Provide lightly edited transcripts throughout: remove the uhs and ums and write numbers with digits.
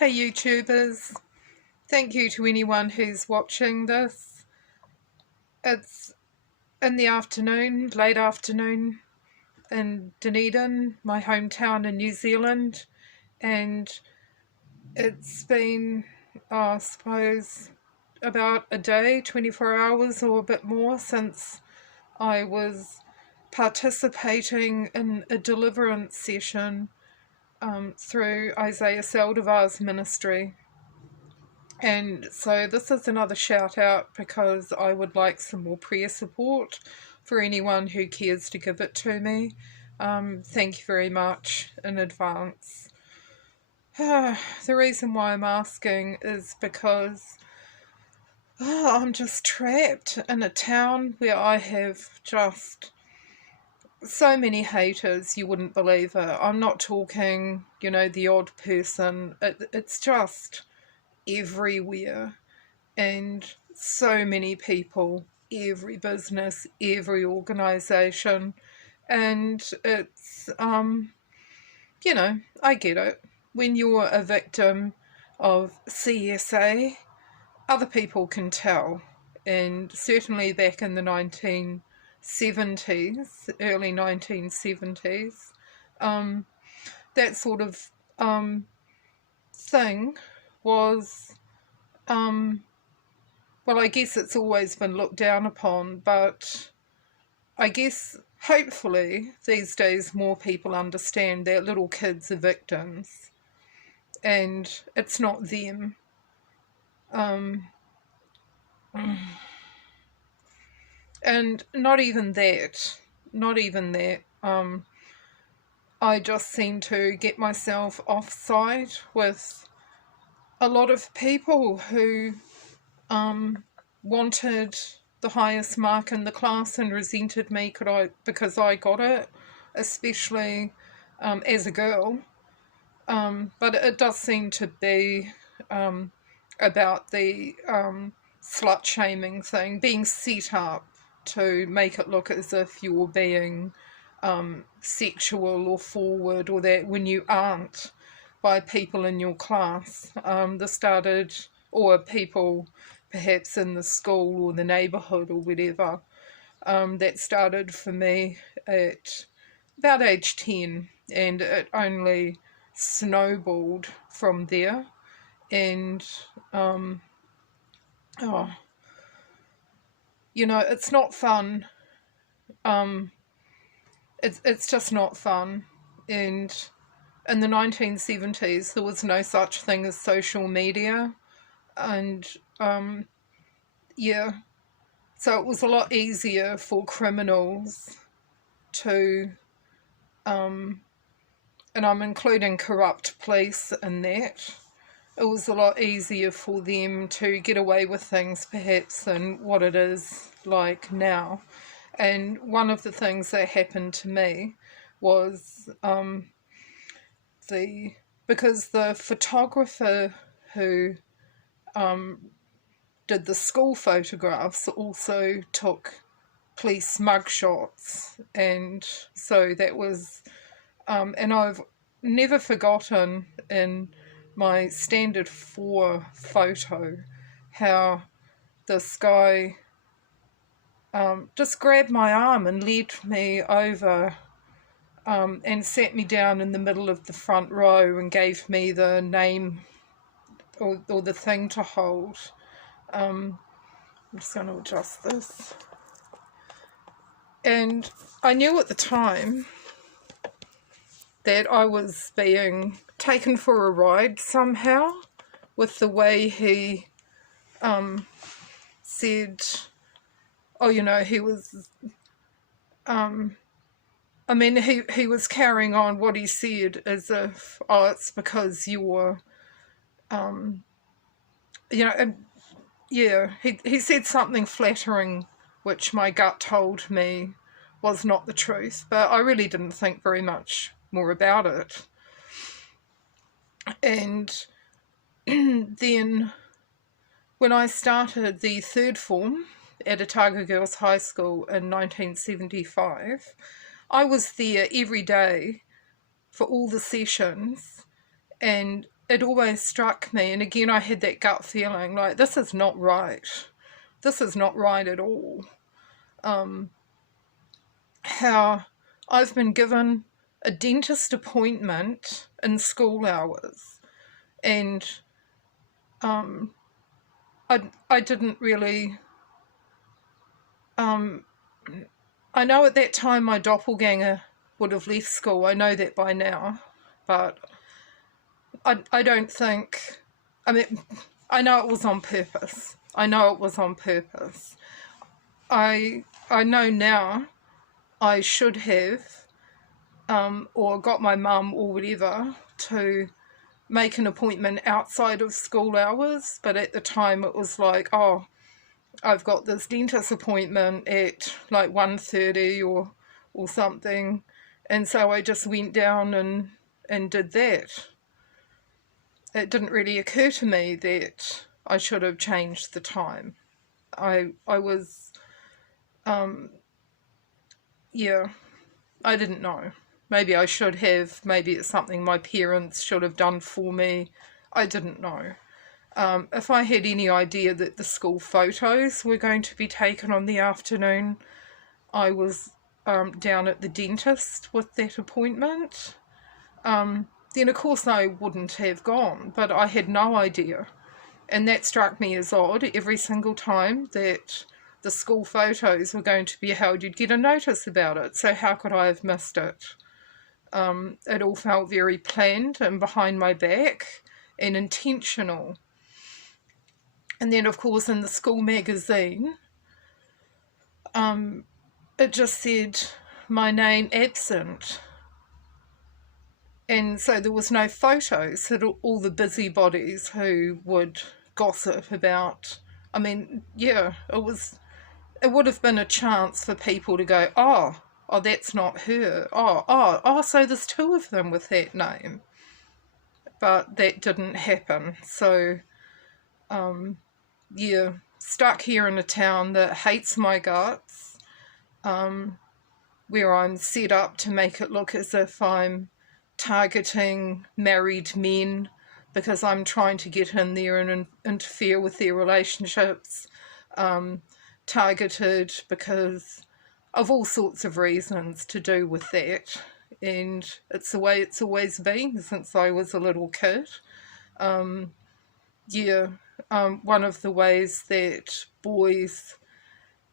Hey YouTubers, thank you to anyone who's watching this. It's in the afternoon, late afternoon in Dunedin, my hometown in New Zealand, and it's been, I suppose, about a day, 24 hours or a bit more since I was participating in a deliverance session through Isaiah Saldivar's ministry. And so this is another shout out because I would like some more prayer support for anyone who cares to give it to me. Thank you very much in advance. The reason why I'm asking is because I'm just trapped in a town where I have just so many haters, you wouldn't believe it. I'm not talking, the odd person. It's just everywhere, and so many people, every business, every organization, and it's I get it. When you're a victim of CSA, other people can tell, and certainly back in the 1970s, early 1970s, that sort of thing was, well, I guess it's always been looked down upon, but I guess hopefully these days more people understand that little kids are victims and it's not them. And not even that. I just seem to get myself offside with a lot of people who wanted the highest mark in the class and resented me because I got it, especially as a girl. But it does seem to be about the slut shaming thing, being set up to make it look as if you're being sexual or forward, or that when you aren't, by people in your class. This started, or people perhaps in the school or the neighbourhood or whatever. That started for me at about age 10, and it only snowballed from there. And it's not fun. It's just not fun. And in the 1970s, there was no such thing as social media, and so it was a lot easier for criminals to, and I'm including corrupt police in that, it was a lot easier for them to get away with things perhaps than what it is like now. And one of the things that happened to me was because the photographer who did the school photographs also took police mugshots, and so that was and I've never forgotten in my standard 4 photo how this guy just grabbed my arm and led me over and sat me down in the middle of the front row and gave me the name or the thing to hold. I'm just going to adjust this. And I knew at the time that I was being taken for a ride somehow with the way he said, he was, he was carrying on what he said as if, it's because you're, he said something flattering, which my gut told me was not the truth, but I really didn't think very much more about it. And then when I started the 3rd form at Otago Girls High School in 1975, I was there every day for all the sessions, and it always struck me, and again I had that gut feeling like this is not right. This is not right at all. How I've been given a dentist appointment in school hours, and I didn't really. I know at that time my doppelganger would have left school. I know that by now, but I don't think. I mean, I know it was on purpose. I know it was on purpose. I know now I should have, or got my mum or whatever to make an appointment outside of school hours, but at the time it was like, oh, I've got this dentist appointment at like 1:30 or something, and so I just went down and did that. It didn't really occur to me that I should have changed the time. I was, yeah, I didn't know. Maybe I should have. Maybe it's something my parents should have done for me. I didn't know. If I had any idea that the school photos were going to be taken on the afternoon, I was down at the dentist with that appointment, then of course I wouldn't have gone, but I had no idea. And that struck me as odd. Every single time that the school photos were going to be held, you'd get a notice about it. So how could I have missed it? It all felt very planned and behind my back and intentional. And then, of course, in the school magazine, it just said my name absent. And so there was no photos that all the busybodies who would gossip about. I mean, yeah, it would have been a chance for people to go, oh, that's not her. Oh, so there's two of them with that name. But that didn't happen. So, yeah, stuck here in a town that hates my guts, where I'm set up to make it look as if I'm targeting married men because I'm trying to get in there and interfere with their relationships, targeted because of all sorts of reasons to do with that. And it's the way it's always been since I was a little kid. One of the ways that boys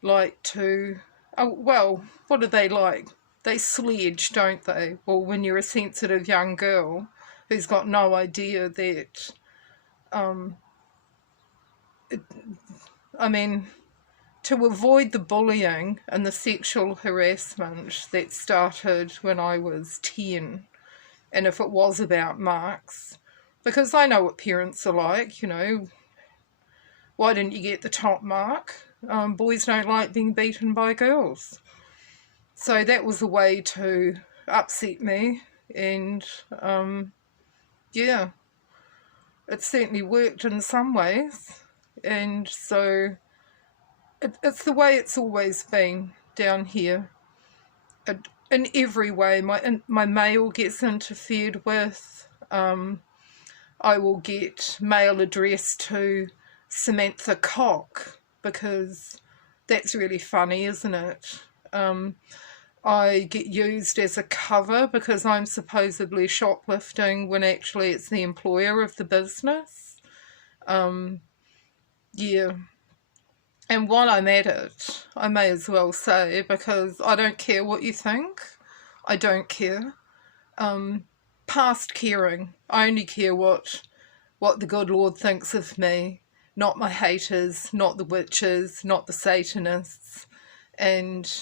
like to, what do they like? They sledge, don't they? Well, when you're a sensitive young girl who's got no idea that, to avoid the bullying and the sexual harassment that started when I was 10, and if it was about marks, because I know what parents are like, why didn't you get the top mark? Boys don't like being beaten by girls. So that was a way to upset me, and it certainly worked in some ways. And so it's the way it's always been down here. In every way, my mail gets interfered with. I will get mail addressed to Samantha Cock, because that's really funny, isn't it? I get used as a cover because I'm supposedly shoplifting when actually it's the employer of the business. And while I'm at it, I may as well say, because I don't care what you think. I don't care. Past caring. I only care what the good Lord thinks of me, not my haters, not the witches, not the Satanists. And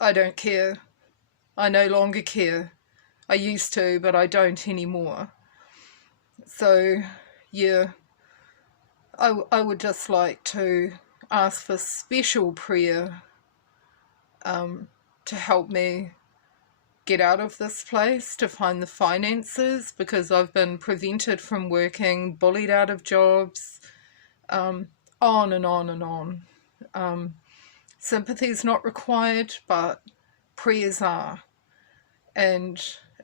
I don't care. I no longer care. I used to, but I don't anymore. So, I would just like to ask for special prayer to help me get out of this place, to find the finances, because I've been prevented from working, bullied out of jobs, on and on and on. Sympathy is not required, but prayers are. And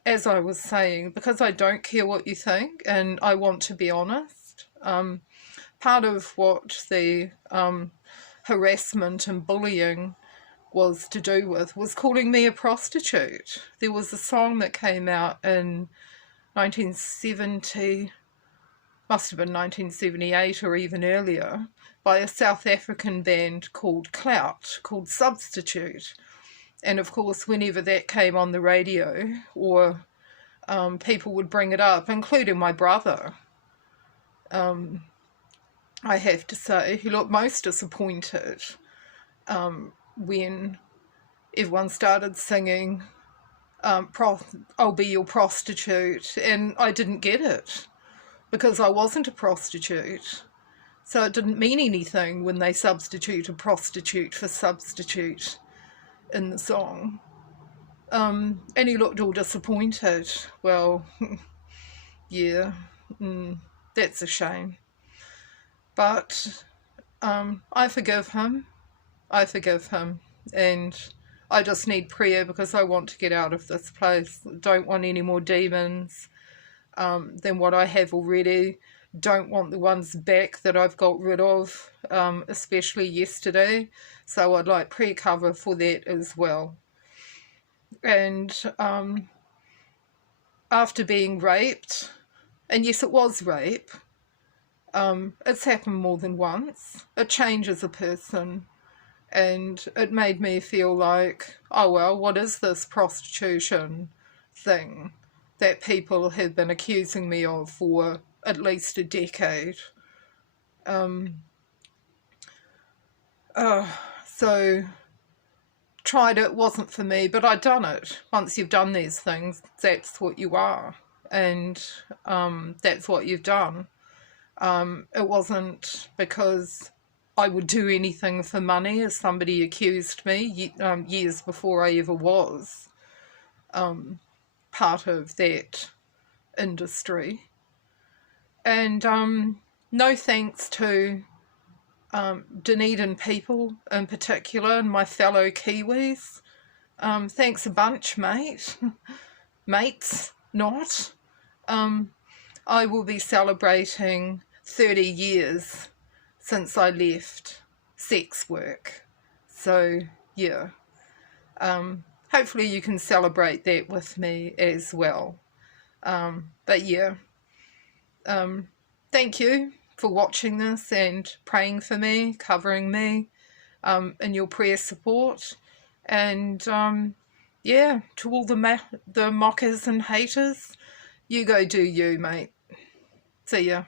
as I was saying, because I don't care what you think and I want to be honest, part of what the harassment and bullying was to do with was calling me a prostitute. There was a song that came out in 1970, must have been 1978 or even earlier, by a South African band called Clout, called Substitute. And of course, whenever that came on the radio, or people would bring it up, including my brother, I have to say, he looked most disappointed when everyone started singing, I'll be your prostitute, and I didn't get it because I wasn't a prostitute. So it didn't mean anything when they substituted prostitute for substitute in the song. And he looked all disappointed. Well, yeah, that's a shame. But I forgive him. And I just need prayer because I want to get out of this place. Don't want any more demons than what I have already. Don't want the ones back that I've got rid of, especially yesterday. So I'd like prayer cover for that as well. And after being raped, and yes, it was rape, it's happened more than once. It changes a person. And it made me feel like, oh well, what is this prostitution thing that people have been accusing me of for at least a decade? So tried it, wasn't for me, but I'd done it. Once you've done these things, that's what you are, and that's what you've done. It wasn't because I would do anything for money, as somebody accused me years before I ever was part of that industry. And no thanks to Dunedin people in particular and my fellow Kiwis. Thanks a bunch, mate. Mates, not. I will be celebrating 30 years since I left sex work. So, yeah. Hopefully you can celebrate that with me as well. But yeah, thank you for watching this and praying for me, covering me in your prayer support. And yeah, to all the mockers and haters, you go do you, mate. See ya.